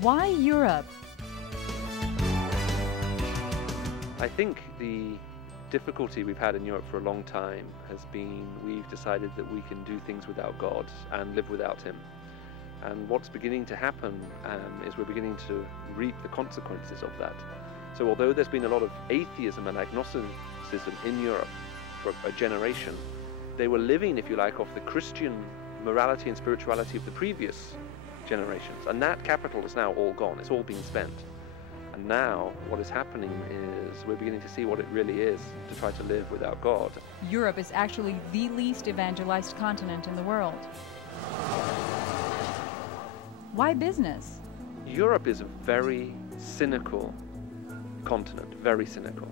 Why Europe? I think the difficulty we've had in Europe for a long time has been we've decided that we can do things without God and live without Him. And what's beginning to happen is we're beginning to reap the consequences of that. So although there's been a lot of atheism and agnosticism in Europe for a generation, they were living, if you like, off the Christian morality and spirituality of the previous generations. And that capital is now all gone. It's all been spent. And now what is happening is we're beginning to see what it really is to try to live without God. Europe is actually the least evangelized continent in the world. Why business? Europe is a very cynical continent, very cynical.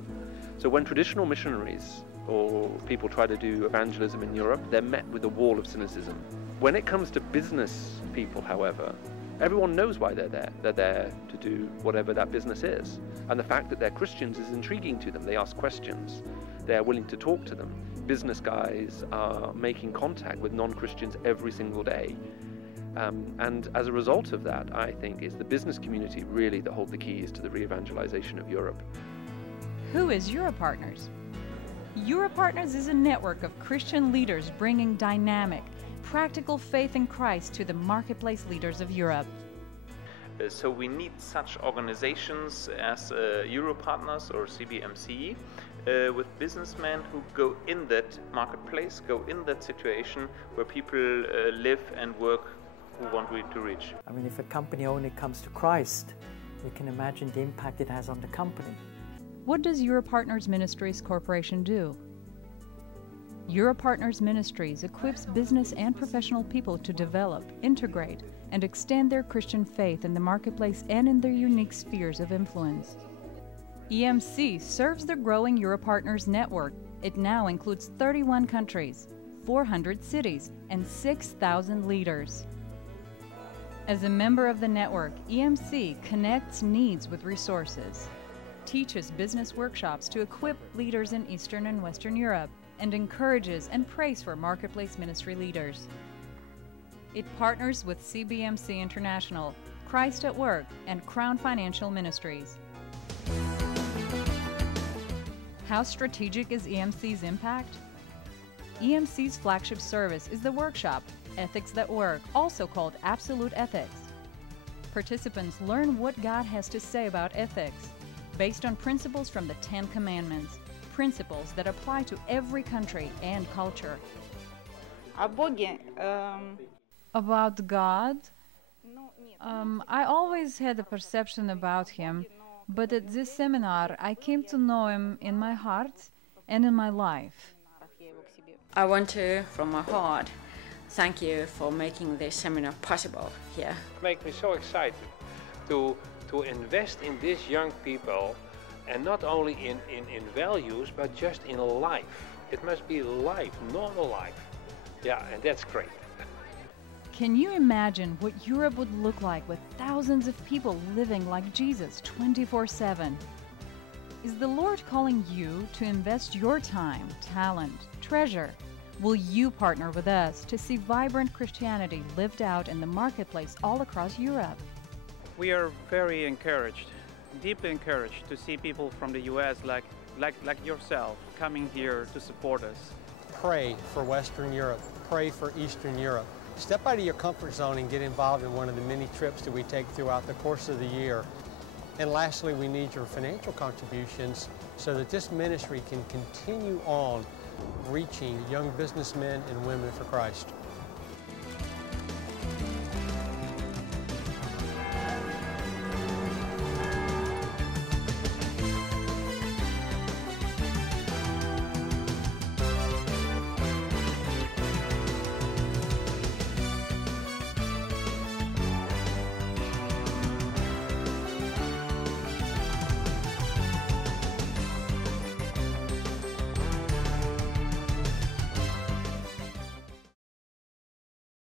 So when traditional missionaries or people try to do evangelism in Europe, they're met with a wall of cynicism. When it comes to business people, however, everyone knows why they're there. They're there to do whatever that business is. And the fact that they're Christians is intriguing to them. They ask questions. They're willing to talk to them. Business guys are making contact with non-Christians every single day. And as a result of that, I think it's the business community really that hold the keys to the re-evangelization of Europe. Who is Europartners? Europartners is a network of Christian leaders bringing dynamic, practical faith in Christ to the marketplace leaders of Europe. So we need such organizations as Europartners or CBMC with businessmen who go in that marketplace, go in that situation where people live and work who want to reach. I mean, if a company only comes to Christ, you can imagine the impact it has on the company. What does Europartners Ministries Corporation do? Europartners Ministries equips business and professional people to develop, integrate, and extend their Christian faith in the marketplace and in their unique spheres of influence. EMC serves the growing Europartners network. It now includes 31 countries, 400 cities, and 6,000 leaders. As a member of the network, EMC connects needs with resources, teaches business workshops to equip leaders in Eastern and Western Europe, and encourages and prays for marketplace ministry leaders. It partners with CBMC International, Christ at Work, and Crown Financial Ministries. How strategic is EMC's impact? EMC's flagship service is the workshop, Ethics That Work, also called Absolute Ethics. Participants learn what God has to say about ethics, based on principles from the 10 Commandments, principles that apply to every country and culture. About God? I always had a perception about Him, but at this seminar I came to know Him in my heart and in my life. I want to, from my heart, thank you for making this seminar possible here. It makes me so excited to invest in these young people, and not only in values, but just in life. It must be life, normal life. Yeah, and that's great. Can you imagine what Europe would look like with thousands of people living like Jesus 24/7? Is the Lord calling you to invest your time, talent, treasure? Will you partner with us to see vibrant Christianity lived out in the marketplace all across Europe? We are very encouraged, deeply encouraged to see people from the US like yourself coming here to support us. Pray for Western Europe. Pray for Eastern Europe. Step out of your comfort zone and get involved in one of the many trips that we take throughout the course of the year. And lastly, we need your financial contributions so that this ministry can continue on reaching young businessmen and women for Christ.